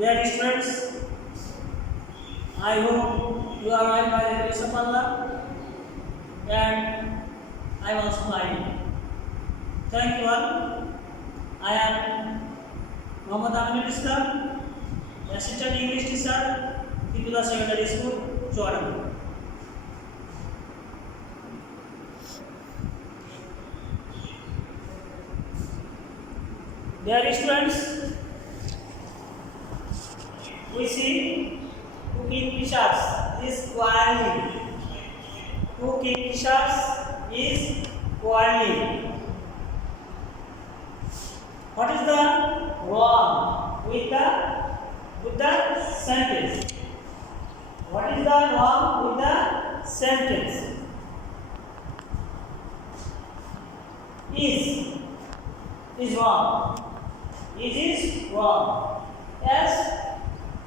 Dear students, I hope you are well by the grace of Allah, and I am also fine. Thank you all. I am Mohammad Amir Islam, Assistant English Teacher, Tipula Secondary School, Chowdhury. Dear students, we see two kingfishers is quarreling. Two kingfishers is quarreling. What is the wrong with the sentence? What is the wrong with the sentence? Is wrong. It is wrong. As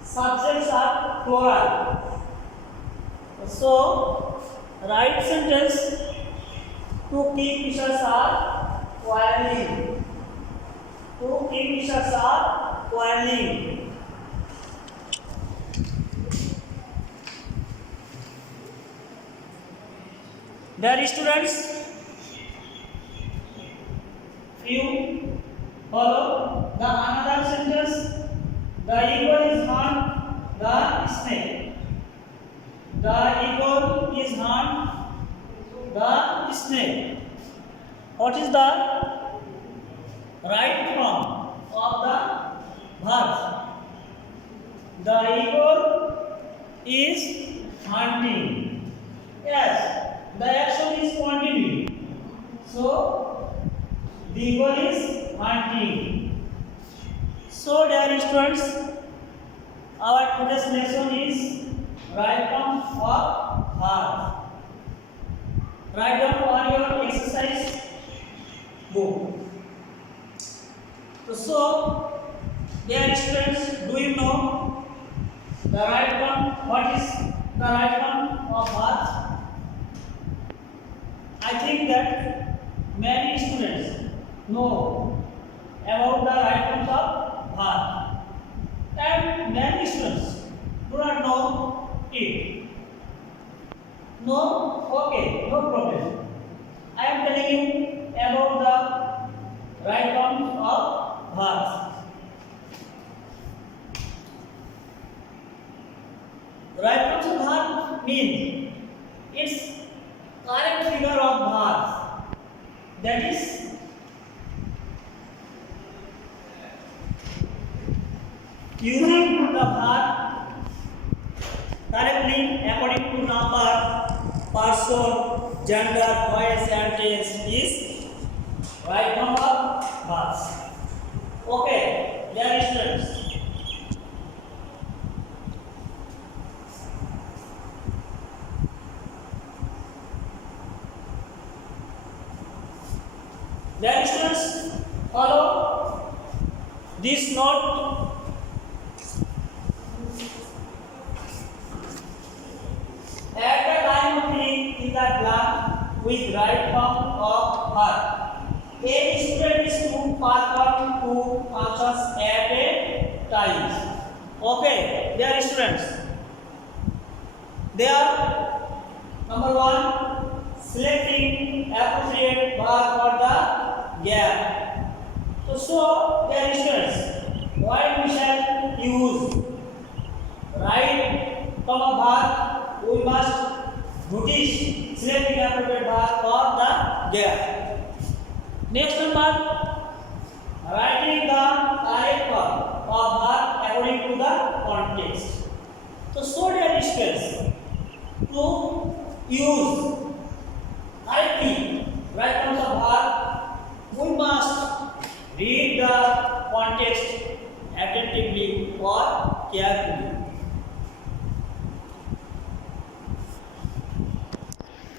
subjects are plural. So, right sentence, two kingfishers are quarreling. Two kingfishers are quarreling. Dear students, you follow the another sentence. The eagle is hunt the snake. The eagle is hunt the snake. What is the right form of the verb? The eagle is hunting. Yes, the action is continuing. So, the eagle is hunting. So, dear students, our today's lesson is right form of verb. Write down all your exercise book. So, dear students, do you know the right form? What is the right form of verb? I think that many students know about the right forms of verb, and many students do not know it. No, okay, no problem. I am telling you about the right forms of verbs. Right forms of verb means its correct figure of verbs. That is using the verb correctly according to number, person, gender, voice and tense is right form of verbs. Okay, dear students. Dear students, follow this note. At the time of filling in the blank with right form of verb, a student is to perform two answers at a time. Okay, dear students. They are number one, selecting appropriate verb for the gap. So, dear students, while we shall use right comma verb, we must notice selecting appropriate verb for the gap. Next number, writing the correct form of verb according to the context. So dear students, to use correctly right forms of verb, we must read the context attentively or carefully.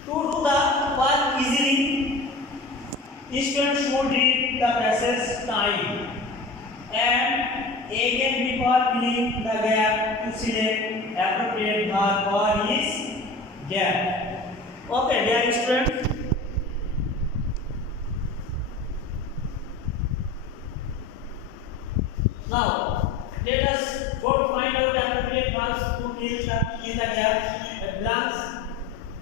To do the work easily, students should read the passage time and again before filling the gap to select appropriate verb for his gap. Okay, dear students. Now, let us go in the gap blanks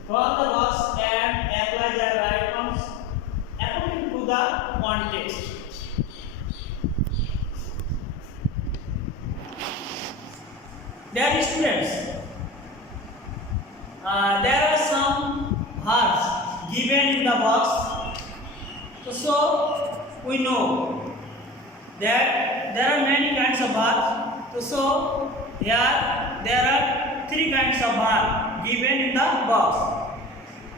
from the box and apply the right forms according to the context. Dear students, there are some verbs given in the box. So we know that there are many kinds of verbs. So here there are three kinds of verbs given in the box.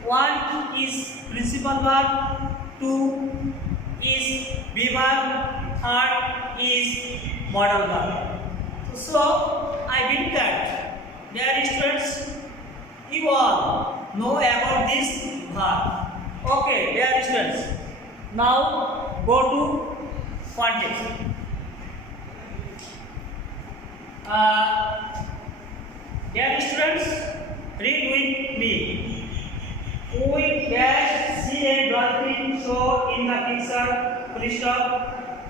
One is principal verb, two is be verb, third is modal verb. So I believe that dear students, you all know about this verb. Okay, dear students, now go to context. Dear students, read with me. We dash see a dolphin show in the picture. Full stop.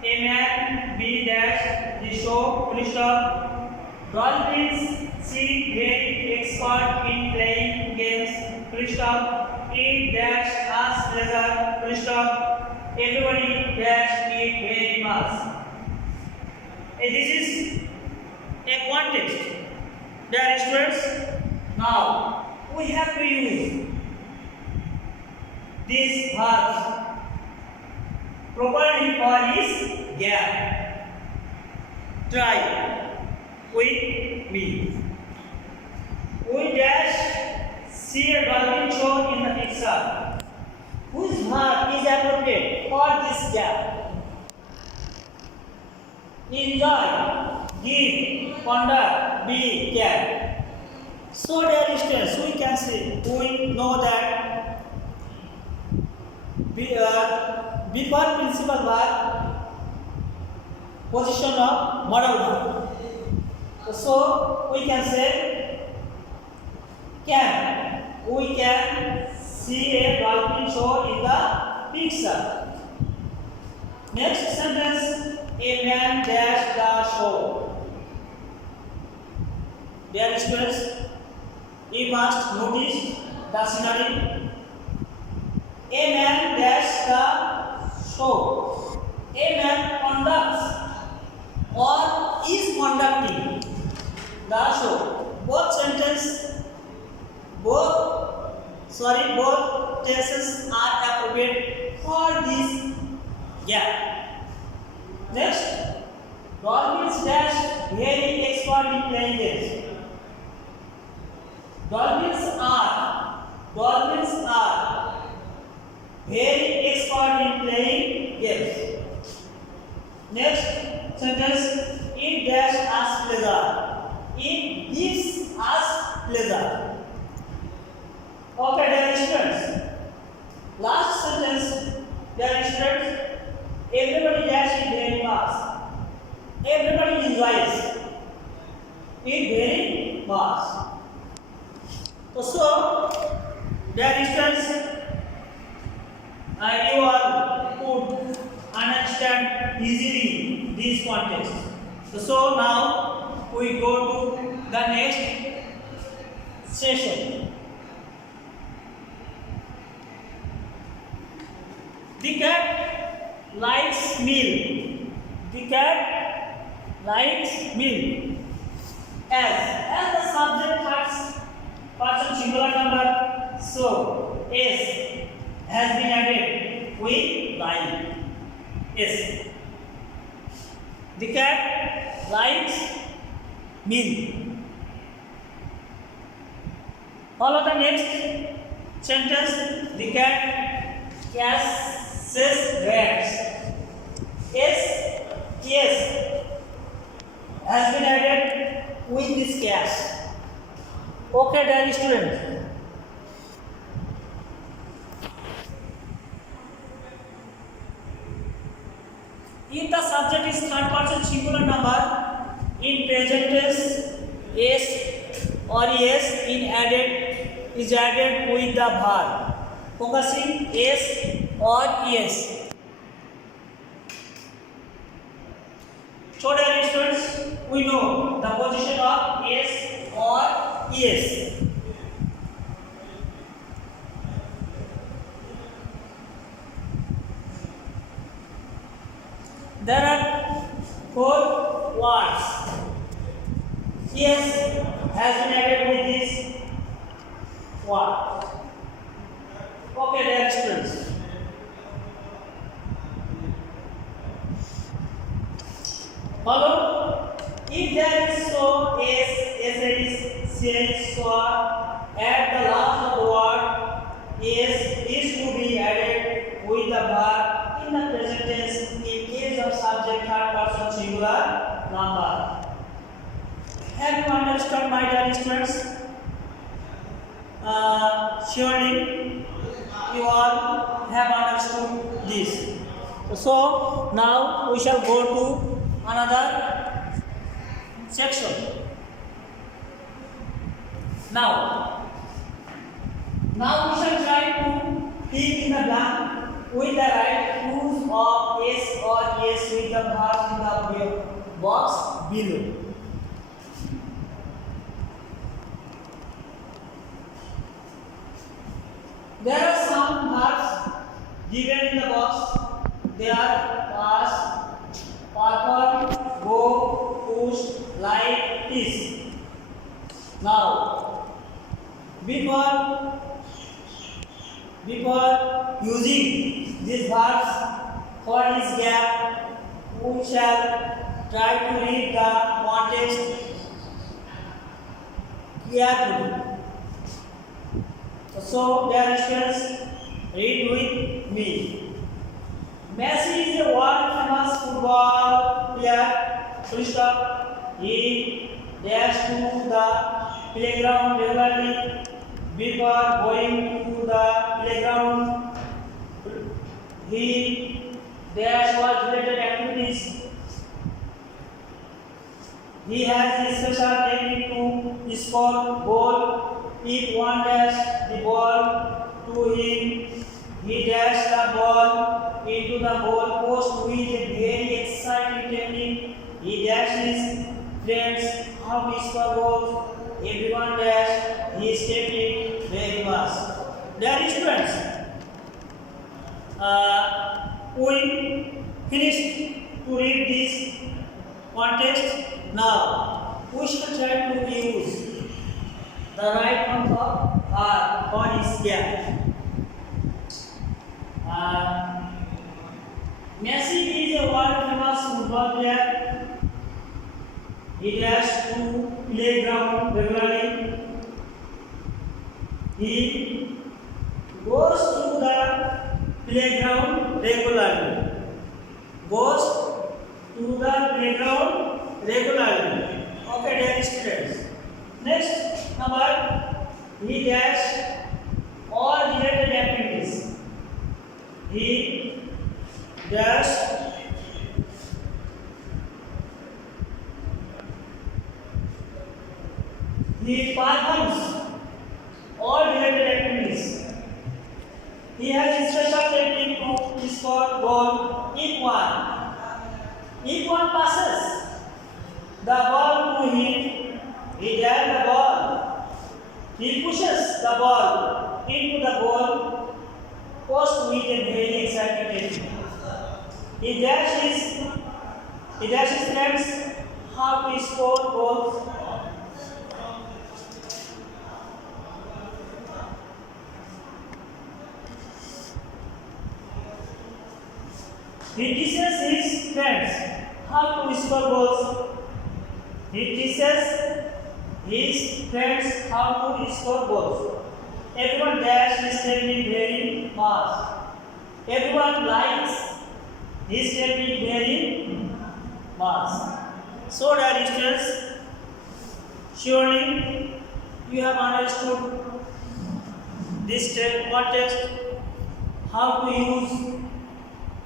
A man be dash the show. Full stop. Dolphins see very expert in playing games. Full stop. Eat dash as pleasure. Full stop. Everybody dash eat very much. This is a context. Dear students, now we have to use these verbs properly for his gap. Try with me. We dash see a dolphin show in the picture. Whose verb is appropriate for this gap? Enjoy, give, ponder, be, care. So dear students, we can see, we know that before principal verb, position of modal verb. So we can say can. We can see a dolphin show in the picture. Next sentence, a man dash the show. Dear students, you must notice the scenery. A man dash the show. A man conducts or is conducting the show. Both tenses are appropriate for this gap. Next, dolphins dash very expert in playing games. Dolphins are very expert in playing games. Next sentence, it dash us pleasure. It gives us pleasure. Okay, dear students. Last sentence, dear students. Everybody dash it very fast. Everybody enjoys it very fast. So, dear students, you all could understand easily this context. So now we go to the next session. The cat likes milk. The cat likes milk. As the subject has person singular number, so S has been added with like S. The cat likes milk. Follow the next sentence. The cat catches rats. S has been added with this catch. Okay, dear students. If the subject is third person singular number, in present tense, S or es is added with the verb. Focusing S or es. So dear students, we know the position of S or Yes. There are four words. Yes has been added with this word. Okay, dear students. Follow. If there is so is so at the last of the word is to be added with the verb in the present tense in case of subject third person singular number. Have you understood, my dear students? Surely you all have understood this. So now we shall go to another section. Now we shall try to fill in the blank with the right use of yes or yes with the verb in the box below. There are some verbs given in the box. They are pass, perform, go, push, like this. Now, before using these verbs for this gap, we shall try to read the context carefully. So, dear students, read with me. Messi is a world famous football player. Full stop. He dashed to the playground regularly. Before going to the playground, he dashed was related activities. He has a special technique to score goal. If one dash the ball to him, he dashed the ball into the goal post with a very exciting technique. He dashed his friends how to score goals. Everyone dashed his technique very much. Dear students, we finished to read this context. Now we shall try to use the right form of for this gap. Messi is a world famous football player. He dashed to playground regularly. He goes to the playground regularly. Goes to the playground regularly. Okay, dear students. Next number, he dashed all related activities. He dashed he performs all related activities. He has a special technique to score goal if one passes the ball to him, he dashes the ball. He pushes the ball into the goal post with a very exciting technique. He dashes friends how to score goals. He teaches his friends how to score goals. He teaches his friends how to score goals. Everyone dashes his technique very fast. Everyone likes his technique very fast. So, dear students, surely you have understood this context, how to use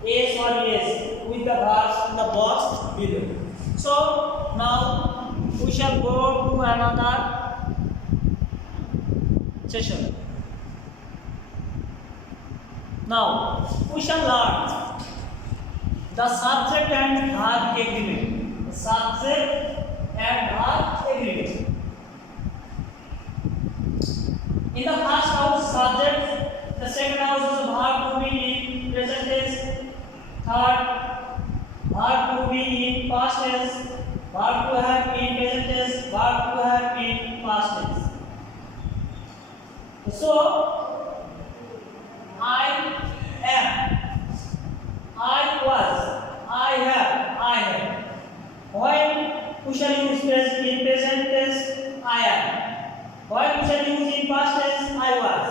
yes or yes with the verbs in the box below. So now we shall go to another session. Now we shall learn the subject and verb agreement. The subject and verb agreement. verb to be in past tense, verb to have in present tense, verb to have in past tense. So I am, I was, I have, I am. When we shall use in present tense, I am. When we shall use in past tense, I was.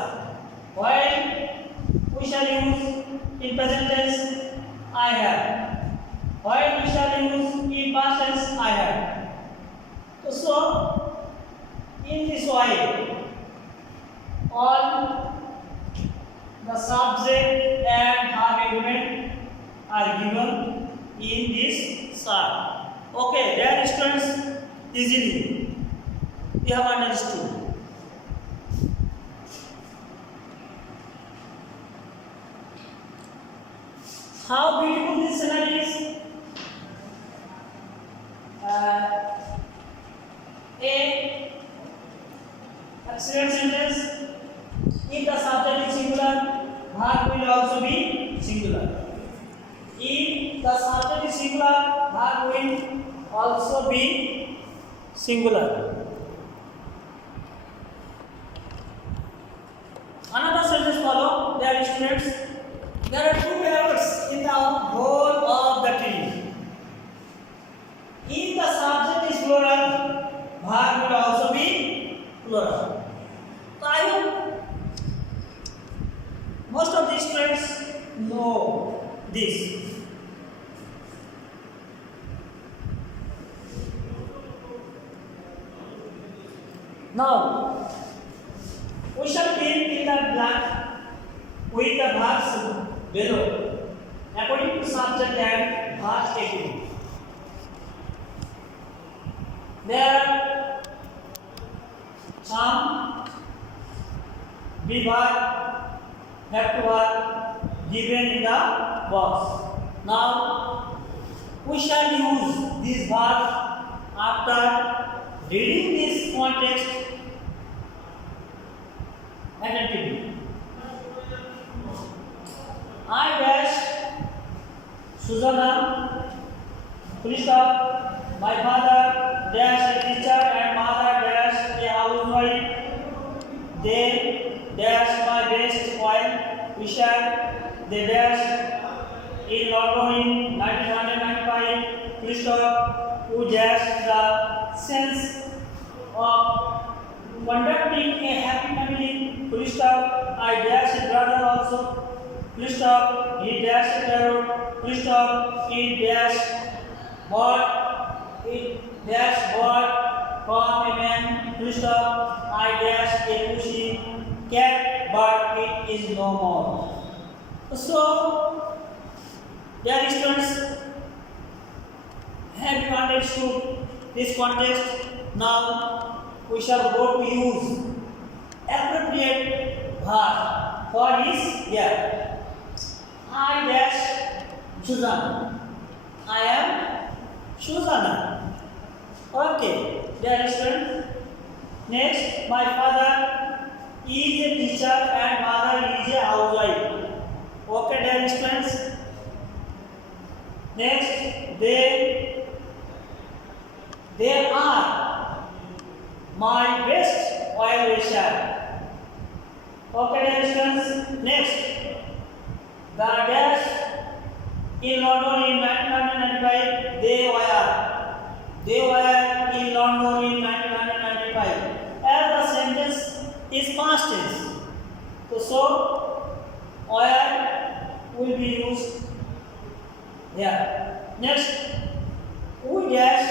When we shall use in present tense, I have. When we shall use in past tense, I have. So, in this way, all the subject and verb agreement are given in this chart. Okay, dear students, easily you have understood. How beautiful this scenario is. A excellent sentence. If the subject is singular, verb will also be singular. If the subject is singular, verb will also be singular. Another sentence follow, dear students. There are two errors in the whole of the tree. If the subject is plural, verb will also be plural. So I hope most of the students know this. Now, we shall fill in the blank with the verbs below according to subject and verb agreement. There are some be verb, have to verb given in the box. Now, we shall use this verb after reading this context attentively. I dash Susanna, full stop, my father dash a teacher and mother dash a housewife. They dash my best while we shall they dash in London in 1995. Full stop, who dash the sense of conducting a happy family. Full stop, I dash a brother also. Full stop, he dash a carrot. Full stop, it dash bought, it dash bought from a man. Full stop, I dash a pussy cat, but it is no more. So, dear students, have you understood this context? Now, we shall go to use appropriate verb for this here. I dash Susanna. I am Susanna. Okay, dear students. Next, my father is a teacher and mother is a housewife. Okay, dear students. Next, they are my best oil wisher. Okay, dear students. Next, the dash in London in 1995. They were in London in 1995. As the sentence is past tense, so where will be used here. Next, we dash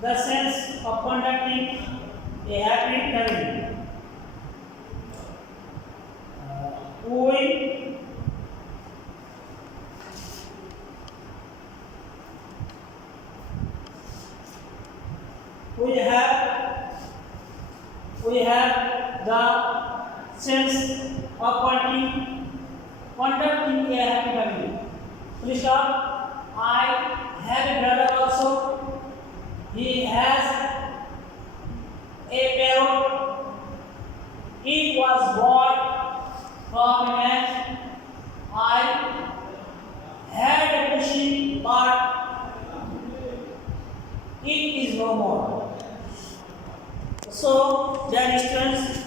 the sense of conducting a happy family. We have the sense of conducting a happy family. Please stop. I have a brother also. He has a parrot. It was bought from a man. I had a pussy, but it is no more. So, dear students,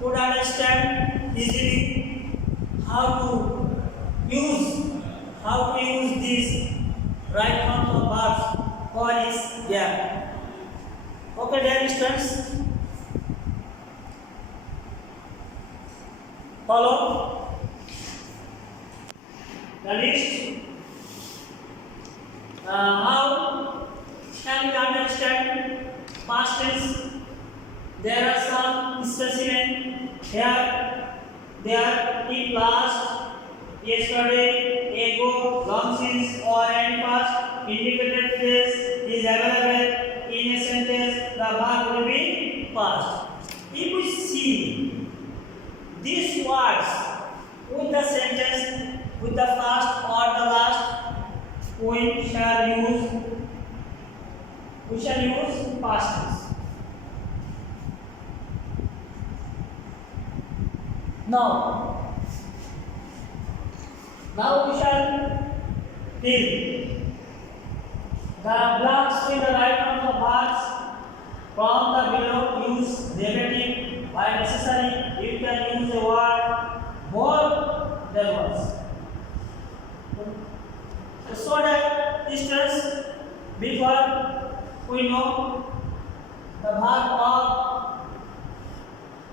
could understand easily how to use this right form of verbs for is there. Okay, dear students, follow the list. How can we understand past tense? There are some specimen here. There, it last, yesterday, ago, long since, or any past indicated phrase is available in a sentence. The verb will be past. If we see these words with the sentence with the first or the last, we shall use past tense. Now we shall fill the blanks with the right of the words from the below. Use negative by necessary. You can use the word more than once. So that distance before we know the verb of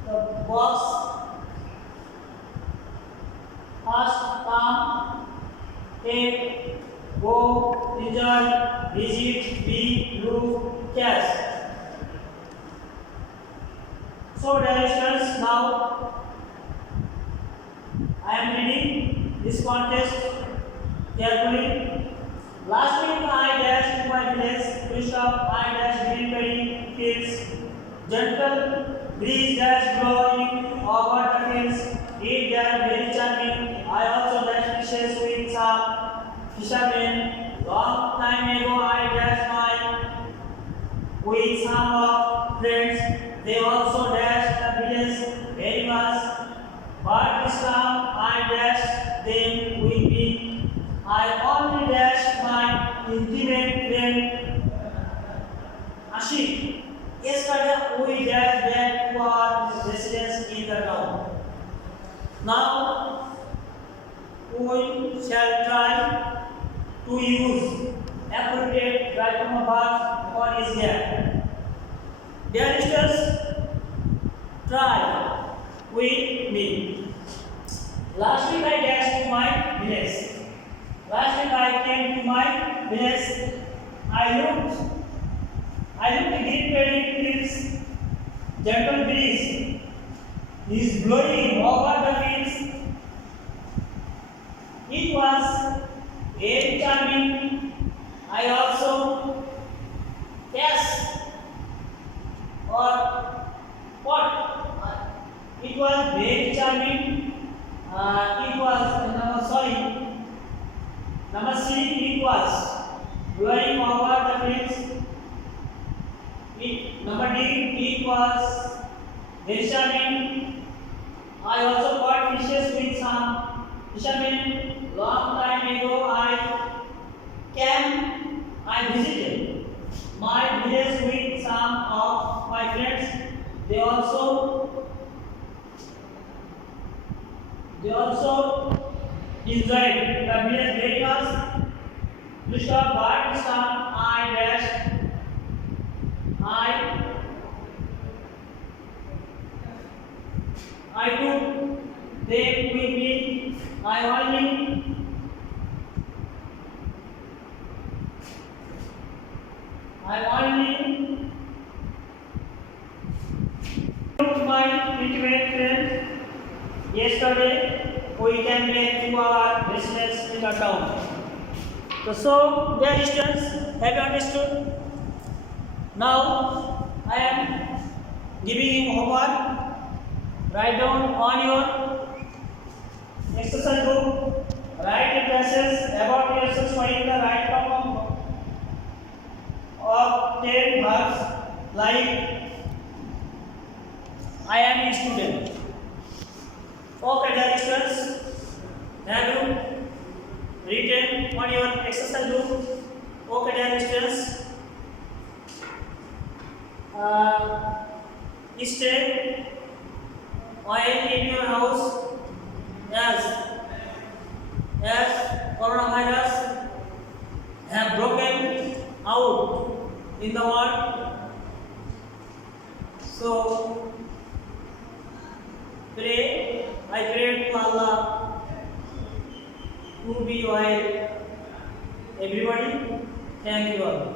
the box. Ask, come, take, go, enjoy, visit, be, look, catch. So, dear students, now I am reading this contest carefully. Last week I dashed my village, pushed up, I dashed green berry fields, gentle breeze dash blowing over the fields, it dash very charming. I also dashed fishes with some fishermen. Long time ago I dashed my with some of friends. They also dashed the village very much. But this time I dashed them with me. I only dashed my intimate friend Ashik. Yesterday we dashed back to our residence in the town. Now we shall try to use appropriate right form verbs for is here. Dear listeners, try with me. Last week I dashed to my village. Last week I came to my village. I looked green berry fields, gentle breeze is blowing over the fields. It was very charming. I also yes or what? It was very charming. It was number C. It was blowing over the fields. Number D. It was very charming. I also caught fishes with some fishermen. Long time ago I visited my village with some of my friends. They also enjoyed the village very much. To stop but this time I took them with me. I only took my intimate friend. Yesterday we came back to our residence in the town. So, dear students, have you understood? Now I am giving you homework. Write down on your exercise book. Write addresses about yourself showing the right form of 10 verbs like I am a student. Okay, dear students, have you written on your exercise book? Okay, dear students. Stay while in your house as coronavirus have broken out in the world. So I pray to Allah to be while everybody. Thank you all.